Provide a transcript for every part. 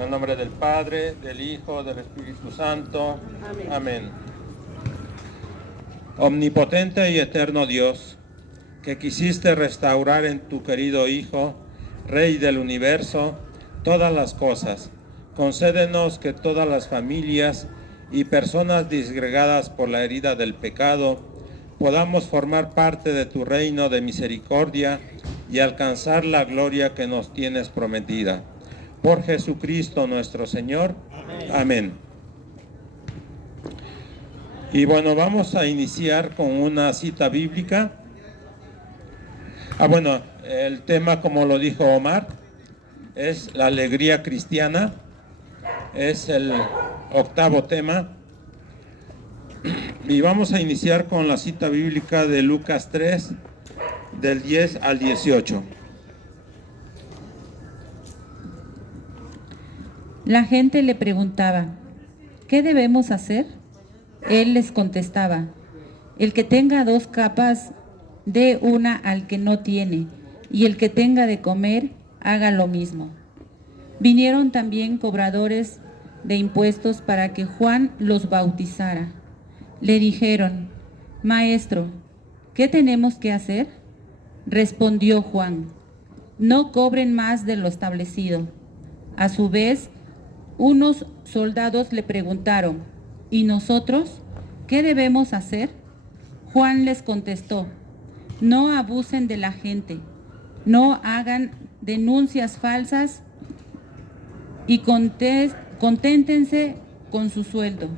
En el nombre del Padre, del Hijo, del Espíritu Santo. Amén. Amén. Omnipotente y eterno Dios, que quisiste restaurar en tu querido Hijo, Rey del universo, todas las cosas, concédenos que todas las familias y personas disgregadas por la herida del pecado podamos formar parte de tu reino de misericordia y alcanzar la gloria que nos tienes prometida. Por Jesucristo nuestro Señor. Amén. Amén. Y bueno, vamos a iniciar con una cita bíblica. El tema, como lo dijo Omar, es la alegría cristiana. Es el octavo tema. Y vamos a iniciar con la cita bíblica de Lucas 3, del 10 al 18. La gente le preguntaba, ¿qué debemos hacer? Él les contestaba, el que tenga 2 capas, dé una al que no tiene, y el que tenga de comer, haga lo mismo. Vinieron también cobradores de impuestos para que Juan los bautizara. Le dijeron, Maestro, ¿qué tenemos que hacer? Respondió Juan, no cobren más de lo establecido. A su vez, unos soldados le preguntaron, ¿y nosotros qué debemos hacer? Juan les contestó, no abusen de la gente, no hagan denuncias falsas y conténtense con su sueldo.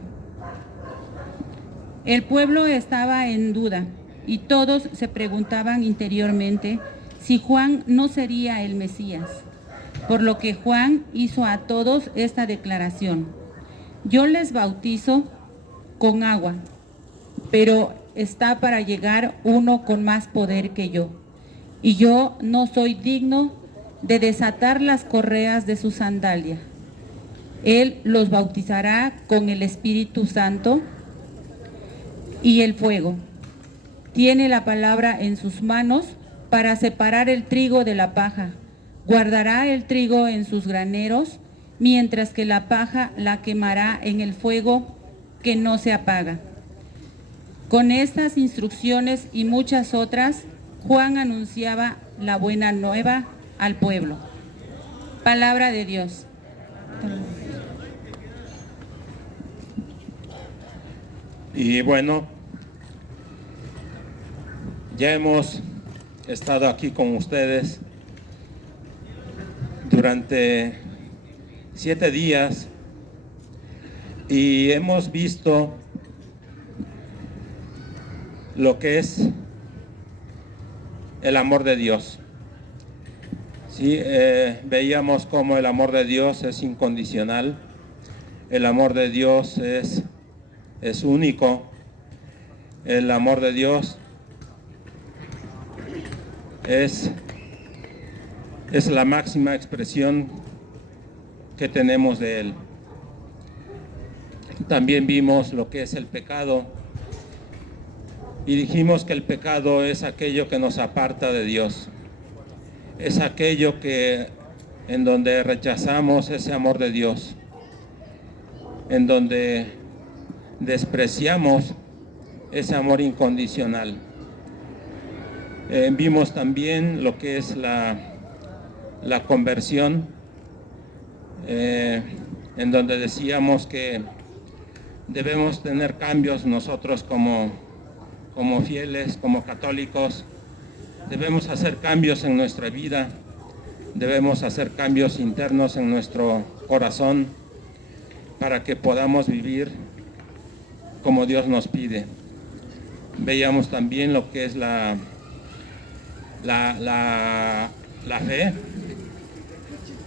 El pueblo estaba en duda y todos se preguntaban interiormente si Juan no sería el Mesías. Por lo que Juan hizo a todos esta declaración: yo les bautizo con agua, pero está para llegar uno con más poder que yo, y yo no soy digno de desatar las correas de su sandalia. Él los bautizará con el Espíritu Santo y el fuego. Tiene la palabra en sus manos para separar el trigo de la paja. Guardará el trigo en sus graneros, mientras que la paja la quemará en el fuego que no se apaga. Con estas instrucciones y muchas otras, Juan anunciaba la buena nueva al pueblo. Palabra de Dios. Y bueno, ya hemos estado aquí con ustedes durante 7 días y hemos visto lo que es el amor de Dios. Sí, veíamos cómo el amor de Dios es incondicional, el amor de Dios es único, el amor de Dios es la máxima expresión que tenemos de Él. También vimos lo que es el pecado y dijimos que el pecado es aquello que nos aparta de Dios, es aquello en donde rechazamos ese amor de Dios, en donde despreciamos ese amor incondicional. Vimos también lo que es la conversión, en donde decíamos que debemos tener cambios nosotros como fieles, como católicos. Debemos hacer cambios en nuestra vida, debemos hacer cambios internos en nuestro corazón para que podamos vivir como Dios nos pide. Veíamos también lo que es la fe,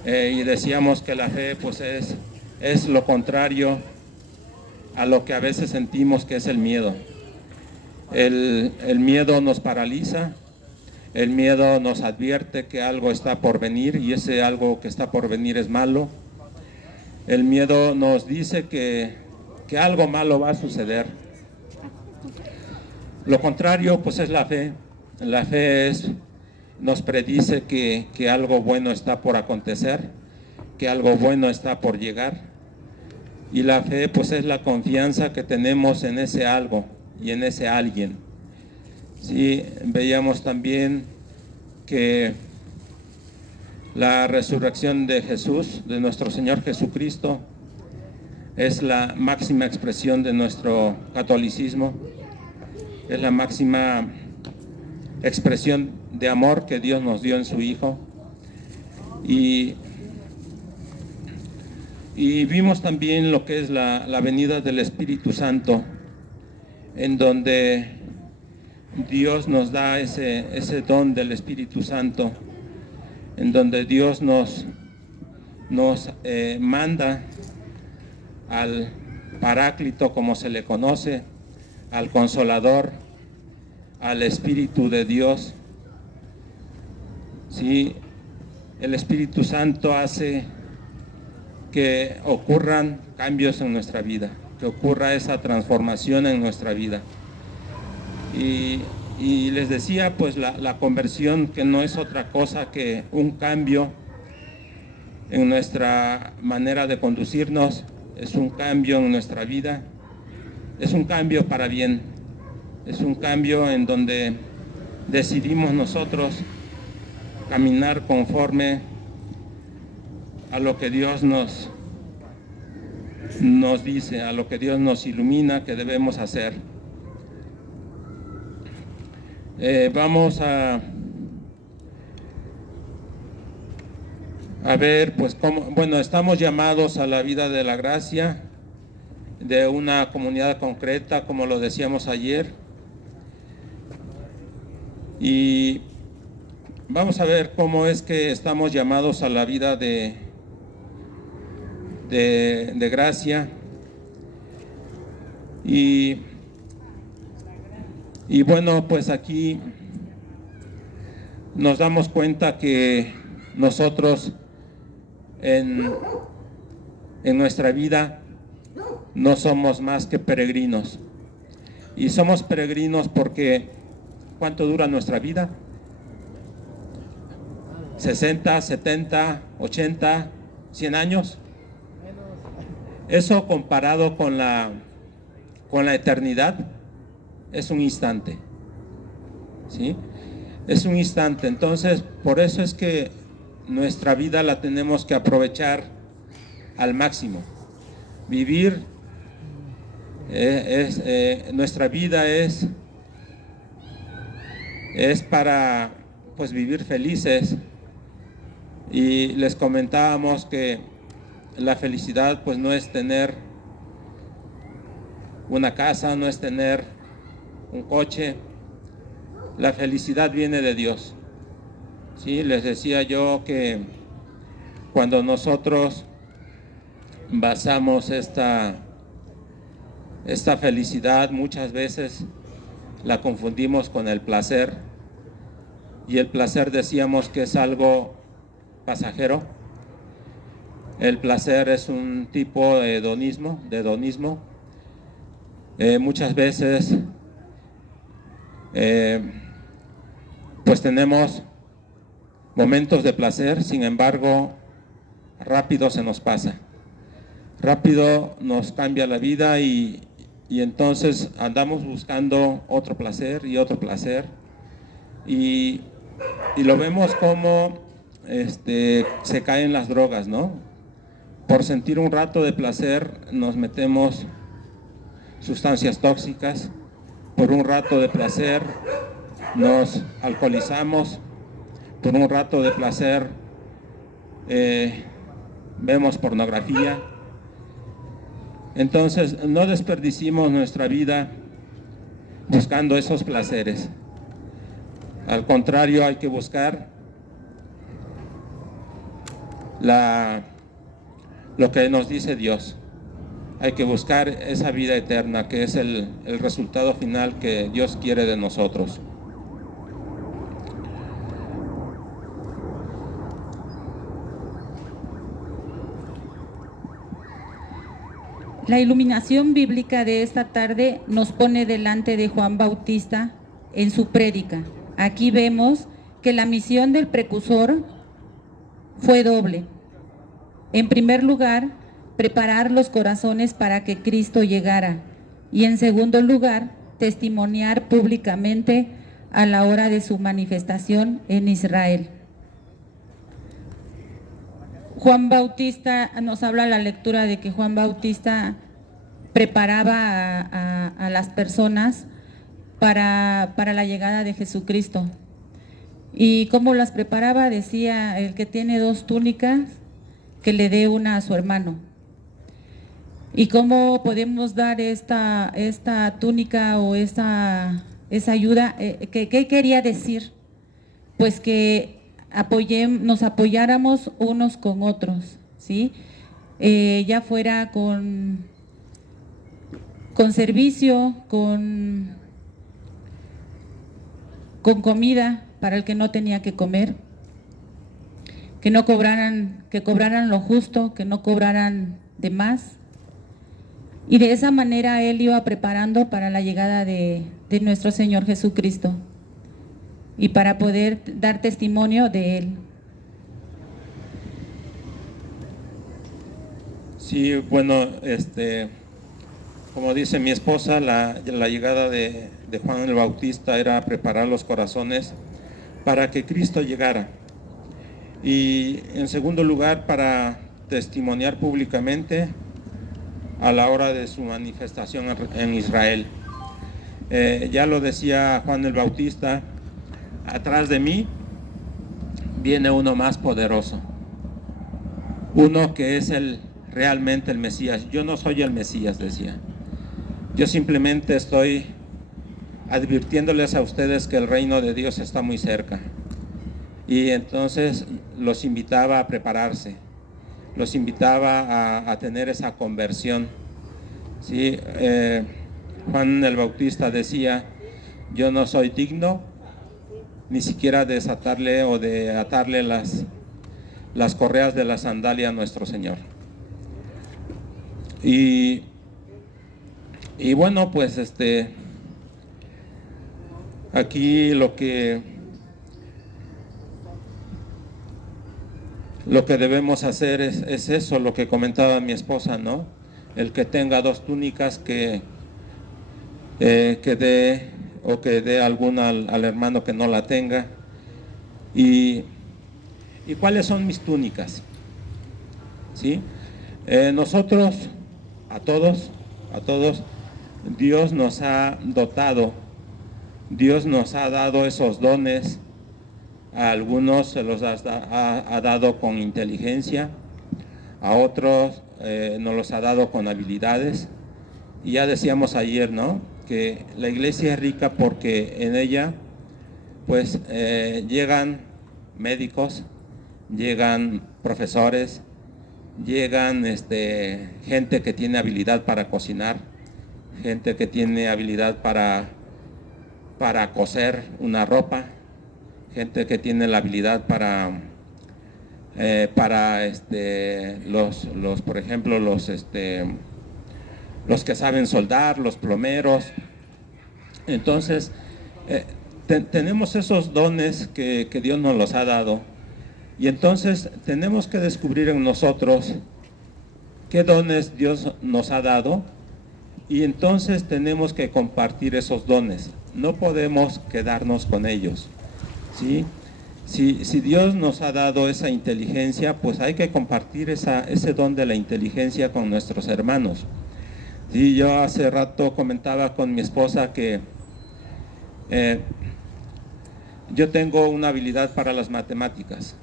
y decíamos que la fe pues es lo contrario a lo que a veces sentimos que es el miedo. El miedo nos paraliza, el miedo nos advierte que algo está por venir y ese algo que está por venir es malo. El miedo nos dice que algo malo va a suceder. Lo contrario pues es la fe. La fe nos predice que algo bueno está por acontecer, que algo bueno está por llegar. Y la fe pues es la confianza que tenemos en ese algo y en ese alguien. Sí, veíamos también que la resurrección de Jesús, de nuestro Señor Jesucristo, es la máxima expresión de nuestro catolicismo, es la máxima expresión de amor que Dios nos dio en su Hijo. Y vimos también lo que es la venida del Espíritu Santo, en donde Dios nos da ese don del Espíritu Santo, en donde Dios nos manda al Paráclito, como se le conoce, al Consolador, al Espíritu de Dios. Sí, el Espíritu Santo hace que ocurran cambios en nuestra vida, que ocurra esa transformación en nuestra vida. Y les decía, pues la conversión, que no es otra cosa que un cambio en nuestra manera de conducirnos, es un cambio en nuestra vida, es un cambio para bien, es un cambio en donde decidimos nosotros caminar conforme a lo que Dios nos dice, a lo que Dios nos ilumina que debemos hacer. Vamos a ver, pues, bueno, estamos llamados a la vida de la gracia, de una comunidad concreta, como lo decíamos ayer. Y vamos a ver cómo es que estamos llamados a la vida de gracia. Y bueno, pues aquí nos damos cuenta que nosotros en nuestra vida no somos más que peregrinos. Y somos peregrinos porque ¿cuánto dura nuestra vida? 60, 70, 80, 100 años. Eso comparado con la eternidad es un instante, ¿sí? Es un instante. Entonces, por eso es que nuestra vida la tenemos que aprovechar al máximo. Vivir, nuestra vida es para, pues, vivir felices. Y les comentábamos que la felicidad, pues, no es tener una casa, no es tener un coche. La felicidad viene de Dios. Sí, les decía yo que cuando nosotros basamos esta felicidad, muchas veces la confundimos con el placer. Y el placer decíamos que es algo pasajero. El placer es un tipo de hedonismo. Muchas veces pues tenemos momentos de placer, sin embargo, rápido se nos pasa. Rápido nos cambia la vida y entonces andamos buscando otro placer y otro placer. Y lo vemos como se caen las drogas, ¿no? Por sentir un rato de placer nos metemos sustancias tóxicas. Por un rato de placer nos alcoholizamos. Por un rato de placer vemos pornografía. Entonces, no desperdicimos nuestra vida buscando esos placeres. Al contrario, hay que buscar lo que nos dice Dios. Hay que buscar esa vida eterna, que es el resultado final que Dios quiere de nosotros. La iluminación bíblica de esta tarde nos pone delante de Juan Bautista en su prédica. Aquí vemos que la misión del precursor fue doble. En primer lugar, preparar los corazones para que Cristo llegara. Y en segundo lugar, testimoniar públicamente a la hora de su manifestación en Israel. Juan Bautista, nos habla la lectura de que Juan Bautista preparaba a las personas para la llegada de Jesucristo. ¿Y cómo las preparaba? Decía, el que tiene 2 túnicas, que le dé una a su hermano. ¿Y cómo podemos dar esta túnica o esa ayuda? ¿Qué quería decir? Pues que nos apoyáramos unos con otros, ¿sí? Ya fuera con servicio, con comida para el que no tenía que comer, que cobraran lo justo, que no cobraran de más. Y de esa manera él iba preparando para la llegada de nuestro Señor Jesucristo y para poder dar testimonio de él. Sí, bueno, como dice mi esposa, la llegada de Juan el Bautista era preparar los corazones para que Cristo llegara. Y en segundo lugar, para testimoniar públicamente a la hora de su manifestación en Israel. Ya lo decía Juan el Bautista, atrás de mí viene uno más poderoso, uno que es realmente el Mesías. Yo no soy el Mesías, decía. Yo simplemente estoy advirtiéndoles a ustedes que el reino de Dios está muy cerca. Y entonces los invitaba a prepararse, los invitaba a tener esa conversión. ¿Sí? Juan el Bautista decía, yo no soy digno ni siquiera de desatarle o de atarle las correas de la sandalia a nuestro Señor. Y bueno, pues aquí lo que debemos hacer es eso, lo que comentaba mi esposa, ¿no? El que tenga 2 túnicas que dé alguna al hermano que no la tenga. ¿Y cuáles son mis túnicas? ¿Sí? Nosotros, a todos, Dios nos ha dotado, Dios nos ha dado esos dones. A algunos se los ha dado con inteligencia, a otros nos los ha dado con habilidades. Y ya decíamos ayer, ¿no?, que la iglesia es rica porque en ella pues llegan médicos, llegan profesores, llegan gente que tiene habilidad para cocinar, gente que tiene habilidad para coser una ropa, gente que tiene la habilidad para por ejemplo, los que saben soldar, los plomeros. Entonces, tenemos esos dones que Dios nos los ha dado, y entonces tenemos que descubrir en nosotros qué dones Dios nos ha dado, y entonces tenemos que compartir esos dones. No podemos quedarnos con ellos, ¿sí? Si Dios nos ha dado esa inteligencia, pues hay que compartir ese don de la inteligencia con nuestros hermanos. Sí, yo hace rato comentaba con mi esposa que yo tengo una habilidad para las matemáticas,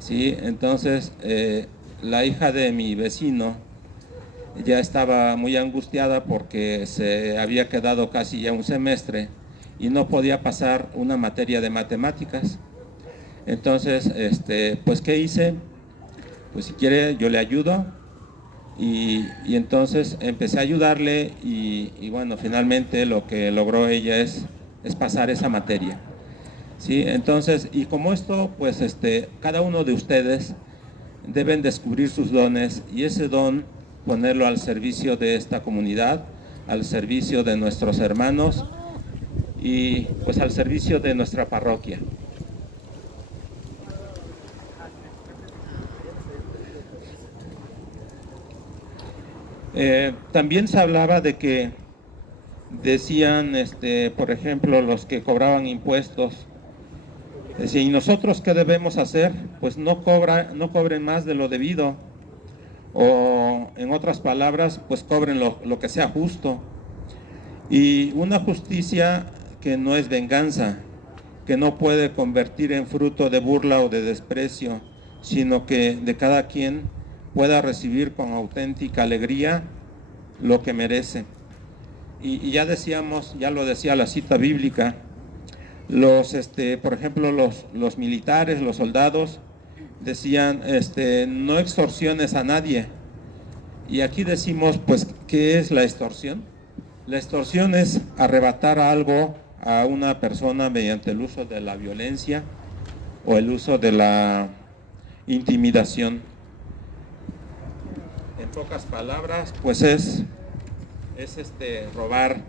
¿sí? Entonces, la hija de mi vecino ya estaba muy angustiada porque se había quedado casi ya un semestre y no podía pasar una materia de matemáticas. Entonces, pues, ¿qué hice? Pues, si quiere, yo le ayudo. Y entonces empecé a ayudarle y bueno, finalmente lo que logró ella es pasar esa materia, ¿sí? Entonces, y como esto, pues cada uno de ustedes deben descubrir sus dones, y ese don ponerlo al servicio de esta comunidad, al servicio de nuestros hermanos y pues al servicio de nuestra parroquia. También se hablaba de que decían, por ejemplo, los que cobraban impuestos, decían, ¿y nosotros qué debemos hacer? Pues no cobren más de lo debido, o en otras palabras, pues cobren lo que sea justo. Y una justicia que no es venganza, que no puede convertir en fruto de burla o de desprecio, sino que de cada quien pueda recibir con auténtica alegría lo que merece. Y ya decíamos, ya lo decía la cita bíblica, por ejemplo, los militares, los soldados, decían, no extorsiones a nadie. Y aquí decimos, pues, ¿qué es la extorsión? La extorsión es arrebatar algo a una persona mediante el uso de la violencia o el uso de la intimidación. En pocas palabras, pues es robar.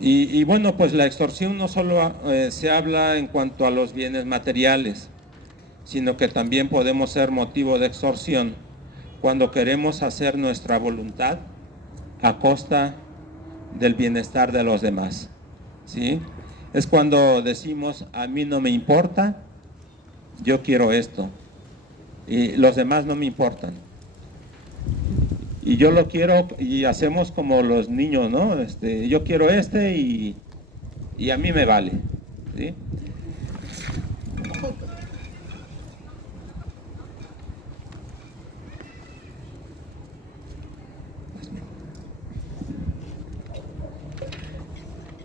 Y bueno, pues la extorsión no solo se habla en cuanto a los bienes materiales, sino que también podemos ser motivo de extorsión cuando queremos hacer nuestra voluntad a costa del bienestar de los demás, ¿sí? Es cuando decimos, a mí no me importa, yo quiero esto, y los demás no me importan. Y yo lo quiero, y hacemos como los niños, ¿no? Yo quiero y a mí me vale, ¿sí?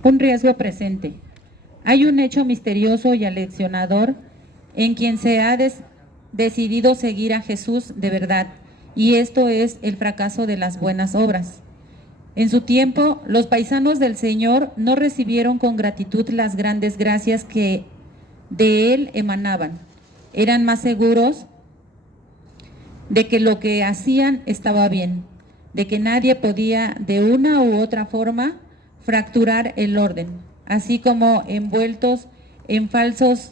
Un riesgo presente. Hay un hecho misterioso y aleccionador en quien se ha decidido seguir a Jesús de verdad, y esto es el fracaso de las buenas obras. En su tiempo, los paisanos del Señor no recibieron con gratitud las grandes gracias que de Él emanaban. Eran más seguros de que lo que hacían estaba bien, de que nadie podía de una u otra forma fracturar el orden, así como envueltos en falsos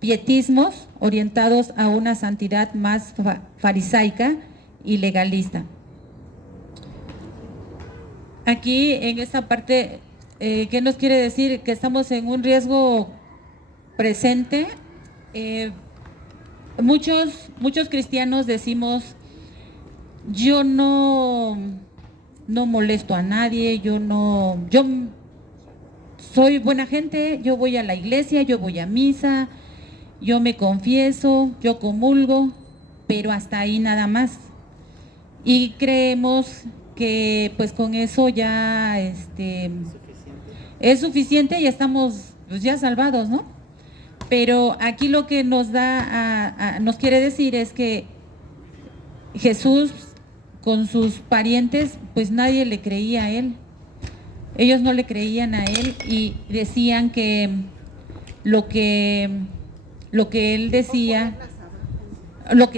pietismos orientados a una santidad más farisaica y legalista. Aquí en esta parte, ¿qué nos quiere decir? Que estamos en un riesgo presente. Muchos cristianos decimos, yo no molesto a nadie, yo soy buena gente, yo voy a la iglesia, yo voy a misa, yo me confieso, yo comulgo, pero hasta ahí nada más. Y creemos que pues con eso ya es suficiente y estamos pues ya salvados, ¿no? Pero aquí lo que nos quiere decir es que Jesús con sus parientes, pues nadie le creía a él. Ellos no le creían a él y decían que lo que él decía,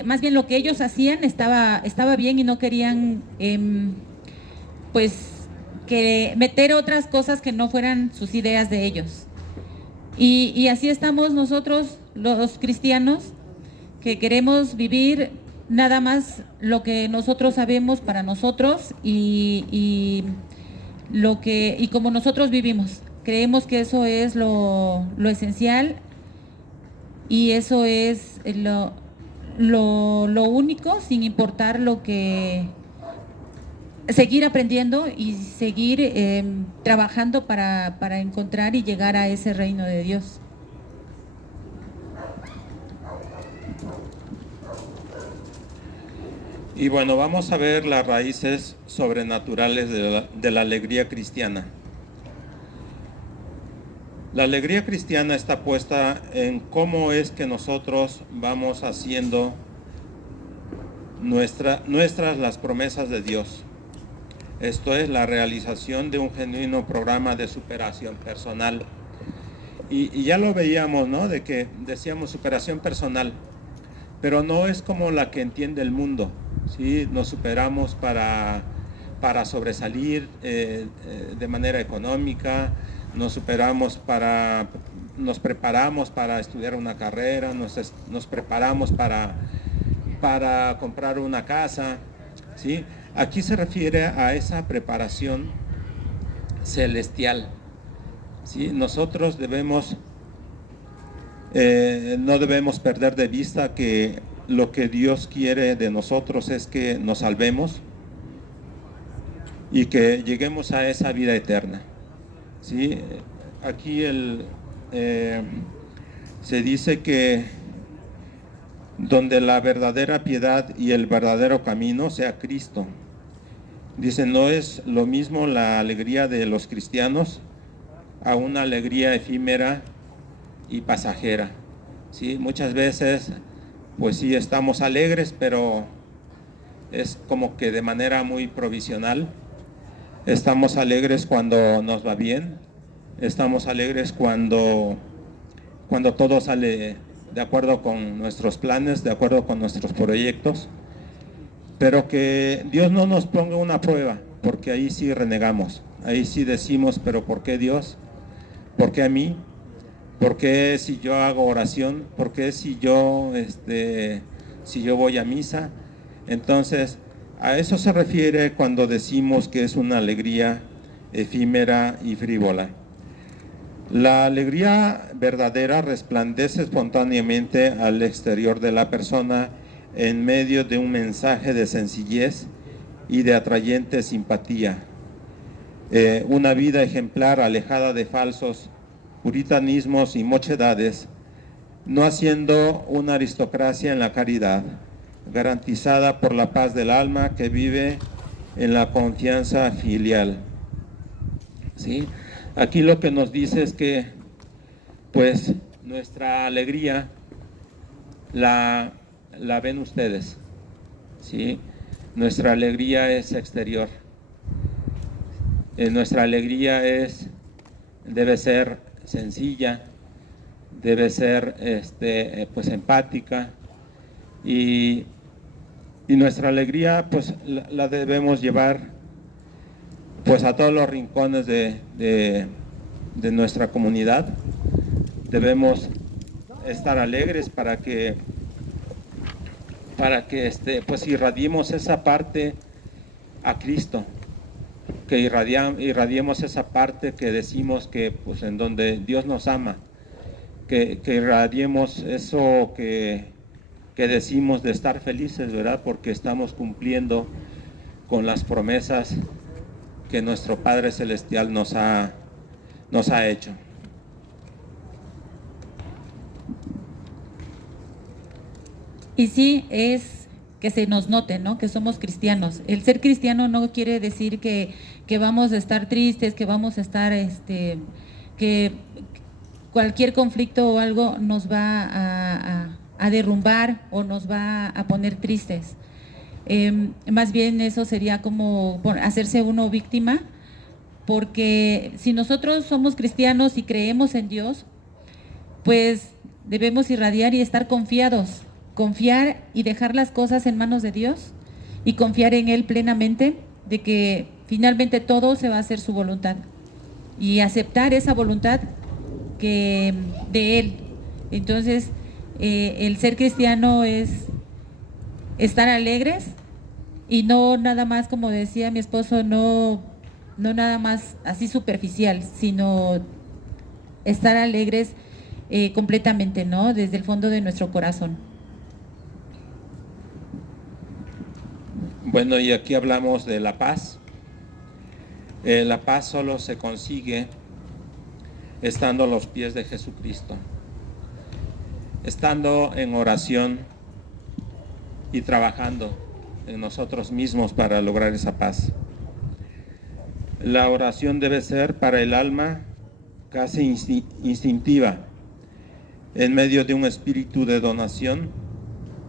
más bien lo que ellos hacían estaba bien y no querían pues que meter otras cosas que no fueran sus ideas de ellos. Y así estamos nosotros, los cristianos, que queremos vivir nada más lo que nosotros sabemos para nosotros y como nosotros vivimos. Creemos que eso es lo esencial y eso es lo único, sin importar lo que... Seguir aprendiendo y seguir trabajando para encontrar y llegar a ese reino de Dios. Y bueno, vamos a ver las raíces sobrenaturales de la alegría cristiana. La alegría cristiana está puesta en cómo es que nosotros vamos haciendo nuestras las promesas de Dios. Esto es la realización de un genuino programa de superación personal. Y ya lo veíamos, ¿no? De que decíamos superación personal, pero no es como la que entiende el mundo, ¿sí? Nos superamos para sobresalir de manera económica, nos superamos para nos preparamos para estudiar una carrera, nos preparamos para comprar una casa, ¿sí? Aquí se refiere a esa preparación celestial, ¿sí? Nosotros no debemos perder de vista que lo que Dios quiere de nosotros es que nos salvemos y que lleguemos a esa vida eterna, ¿sí? Aquí se dice que donde la verdadera piedad y el verdadero camino sea Cristo. Dice, no es lo mismo la alegría de los cristianos a una alegría efímera y pasajera, ¿sí? Muchas veces, pues sí, estamos alegres, pero es como que de manera muy provisional. Estamos alegres cuando nos va bien, estamos alegres cuando todo sale de acuerdo con nuestros planes, de acuerdo con nuestros proyectos, pero que Dios no nos ponga una prueba, porque ahí sí renegamos, ahí sí decimos, pero ¿por qué Dios? ¿Por qué a mí? ¿Por qué si yo hago oración? ¿Por qué si yo voy a misa? Entonces, a eso se refiere cuando decimos que es una alegría efímera y frívola. La alegría verdadera resplandece espontáneamente al exterior de la persona en medio de un mensaje de sencillez y de atrayente simpatía. Una vida ejemplar alejada de falsos puritanismos y mochedades, no haciendo una aristocracia en la caridad, garantizada por la paz del alma que vive en la confianza filial. ¿Sí? Aquí lo que nos dice es que, pues, nuestra alegría la ven ustedes, ¿sí? Nuestra alegría es exterior. Nuestra alegría debe ser sencilla, debe ser pues empática, y nuestra alegría pues la debemos llevar pues a todos los rincones de nuestra comunidad. Debemos estar alegres para que pues irradiemos esa parte a Cristo, que irradiemos esa parte que decimos que pues en donde Dios nos ama, que irradiemos eso que decimos de estar felices, ¿verdad? Porque estamos cumpliendo con las promesas que nuestro Padre Celestial nos ha hecho. Y sí, es que se nos note, ¿no? Que somos cristianos. El ser cristiano no quiere decir que vamos a estar tristes, que vamos a estar, que cualquier conflicto o algo nos va a derrumbar o nos va a poner tristes. Más bien eso sería como hacerse uno víctima, porque si nosotros somos cristianos y creemos en Dios, pues debemos irradiar y estar confiados, confiar y dejar las cosas en manos de Dios y confiar en Él plenamente, de que finalmente todo se va a hacer su voluntad y aceptar esa voluntad de Él. Entonces, el ser cristiano es estar alegres y no nada más, como decía mi esposo, no nada más así superficial, sino estar alegres completamente, ¿no? Desde el fondo de nuestro corazón. Bueno, y aquí hablamos de la paz. La paz solo se consigue estando a los pies de Jesucristo, estando en oración y trabajando en nosotros mismos para lograr esa paz. La oración debe ser para el alma casi instintiva, en medio de un espíritu de donación,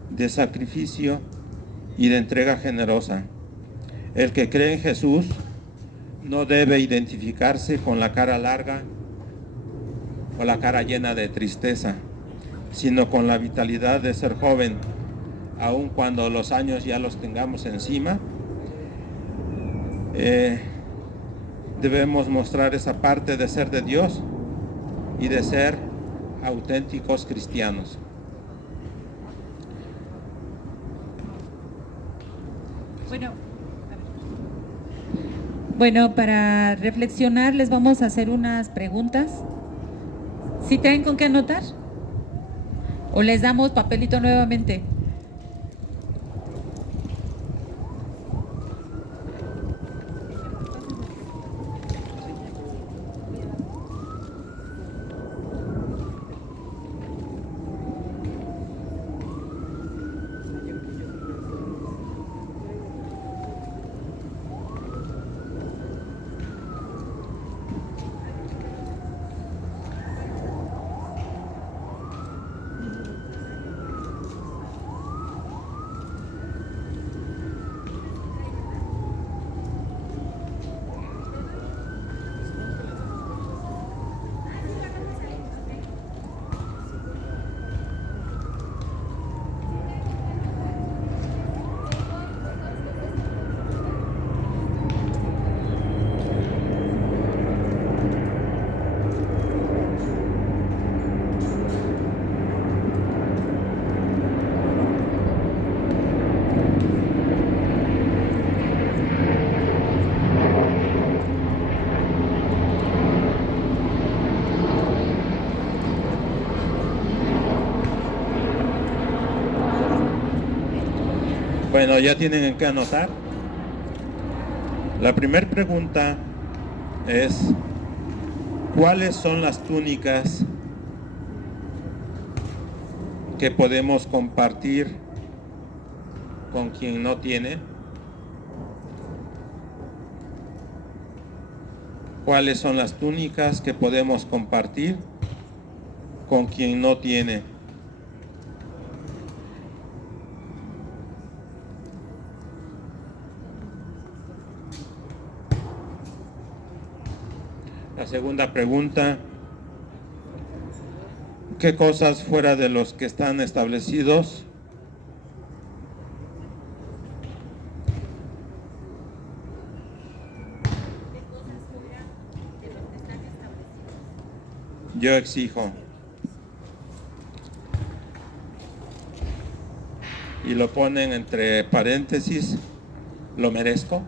de sacrificio y de entrega generosa. El que cree en Jesús no debe identificarse con la cara larga o la cara llena de tristeza, sino con la vitalidad de ser joven, aun cuando los años ya los tengamos encima. Debemos mostrar esa parte de ser de Dios y de ser auténticos cristianos. Bueno, para reflexionar les vamos a hacer unas preguntas. ¿Sí traen con qué anotar? ¿O les damos papelito nuevamente? Bueno, ya tienen en qué anotar. La primera pregunta es, ¿cuáles son las túnicas que podemos compartir con quien no tiene? ¿Cuáles son las túnicas que podemos compartir con quien no tiene? La segunda pregunta, ¿qué cosas fuera de los que están establecidos yo exijo? Y lo ponen entre paréntesis, ¿lo merezco?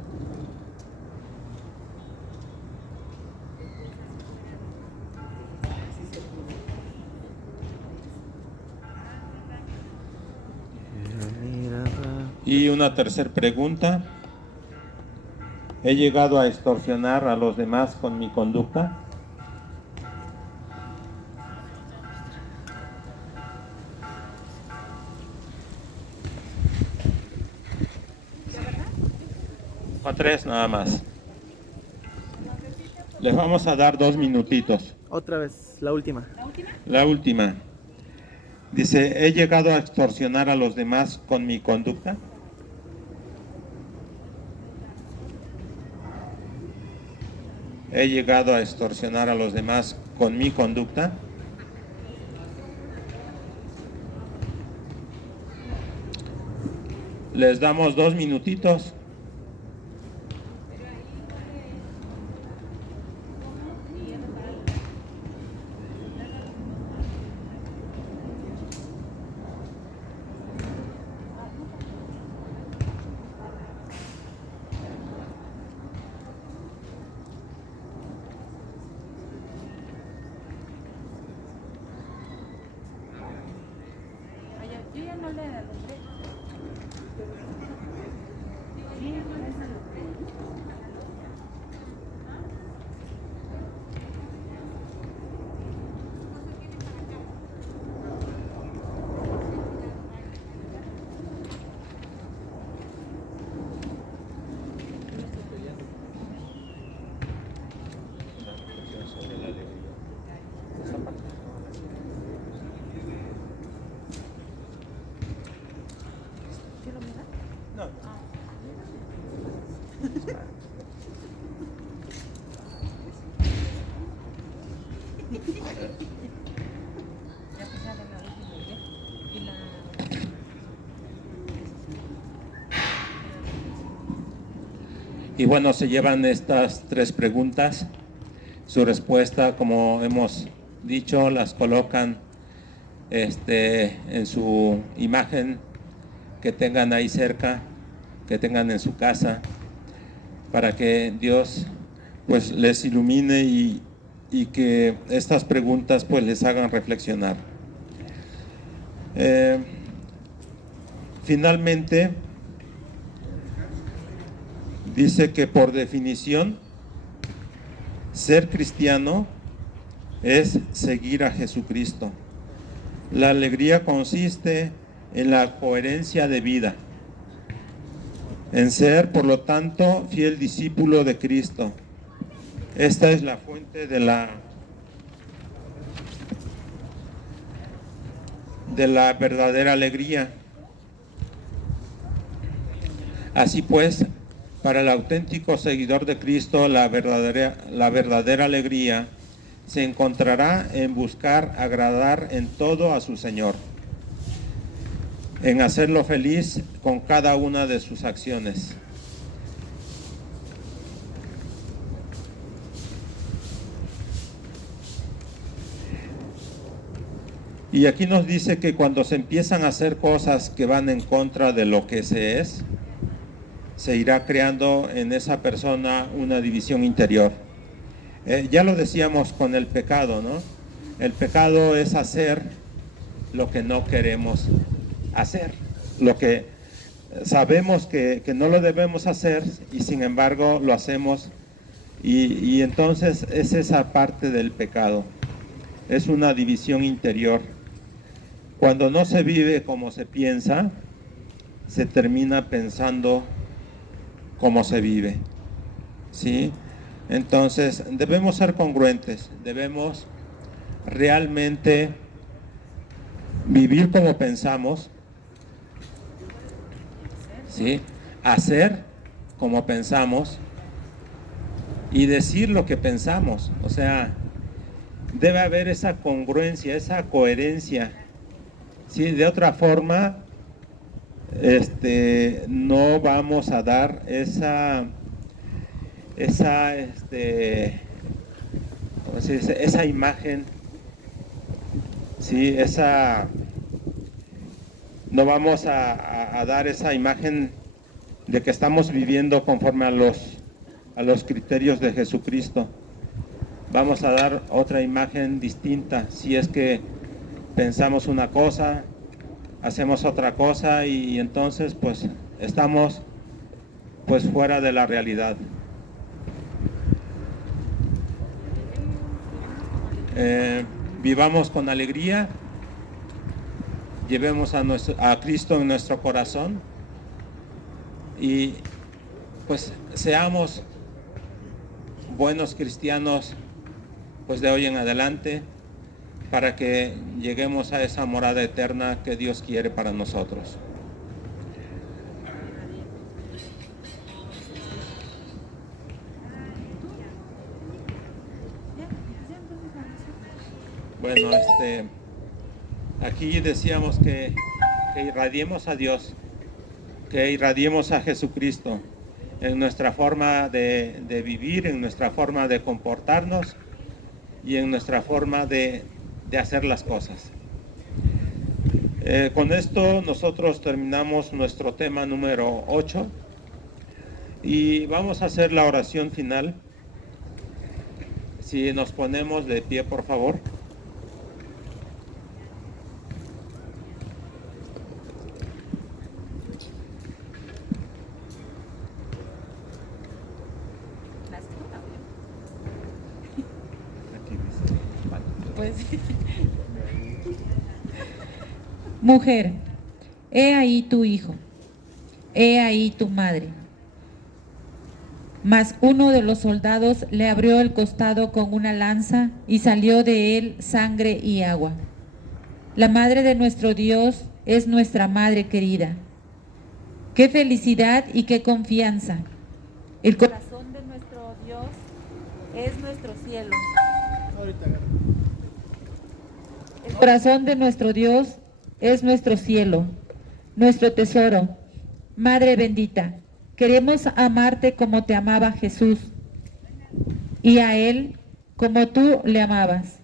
Y una tercera pregunta, ¿he llegado a extorsionar a los demás con mi conducta? O tres nada más. Les vamos a dar 2 minutitos. Otra vez, la última. La última. Dice, ¿he llegado a extorsionar a los demás con mi conducta? ¿He llegado a extorsionar a los demás con mi conducta? Les damos 2 minutitos. Y bueno, se llevan estas 3 preguntas. Su respuesta, como hemos dicho, las colocan en su imagen que tengan ahí cerca, que tengan en su casa, para que Dios pues les ilumine y que estas preguntas pues les hagan reflexionar. Finalmente, dice que por definición, ser cristiano es seguir a Jesucristo. La alegría consiste en la coherencia de vida, en ser, por lo tanto, fiel discípulo de Cristo. Esta es la fuente de la verdadera alegría. Así pues, para el auténtico seguidor de Cristo, la verdadera alegría se encontrará en buscar agradar en todo a su Señor, en hacerlo feliz con cada una de sus acciones. Y aquí nos dice que cuando se empiezan a hacer cosas que van en contra de lo que se es, se irá creando en esa persona una división interior. Ya lo decíamos con el pecado, ¿no? El pecado es hacer lo que no queremos hacer, lo que sabemos que no lo debemos hacer y sin embargo lo hacemos, y entonces es esa parte del pecado, es una división interior. Cuando no se vive como se piensa, se termina pensando como se vive, ¿sí? Entonces debemos ser congruentes, debemos realmente vivir como pensamos, ¿sí? Hacer como pensamos y decir lo que pensamos. O sea, debe haber esa congruencia, esa coherencia, ¿sí? De otra forma, no vamos a dar esa imagen, ¿sí? No vamos a dar esa imagen de que estamos viviendo conforme a los criterios de Jesucristo. Vamos a dar otra imagen distinta, si es que pensamos una cosa, hacemos otra cosa y entonces pues estamos pues fuera de la realidad. Vivamos con alegría, llevemos a Cristo en nuestro corazón y pues seamos buenos cristianos pues de hoy en adelante, para que lleguemos a esa morada eterna que Dios quiere para nosotros. Bueno, aquí decíamos que irradiemos a Dios, que irradiemos a Jesucristo en nuestra forma de vivir, en nuestra forma de comportarnos y en nuestra forma de hacer las cosas. Con esto nosotros terminamos nuestro tema número 8 y vamos a hacer la oración final. Si nos ponemos de pie, por favor. Pues, mujer, he ahí tu hijo, he ahí tu madre. Mas uno de los soldados le abrió el costado con una lanza y salió de él sangre y agua. La madre de nuestro Dios es nuestra madre querida. Qué felicidad y qué confianza. El corazón de nuestro Dios es nuestro cielo. El corazón de nuestro Dios es nuestro cielo, nuestro tesoro. Madre bendita, queremos amarte como te amaba Jesús y a Él como tú le amabas.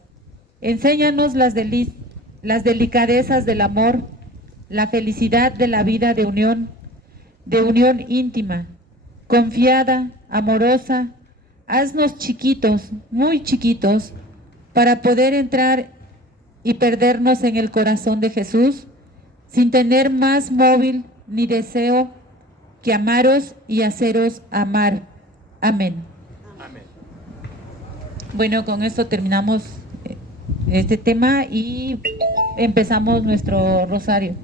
Enséñanos las delicias las delicadezas del amor, la felicidad de la vida de unión íntima, confiada, amorosa. Haznos chiquitos, muy chiquitos, para poder entrar y perdernos en el corazón de Jesús, sin tener más móvil ni deseo que amaros y haceros amar. Amén. Amén. Bueno, con esto terminamos este tema y empezamos nuestro rosario.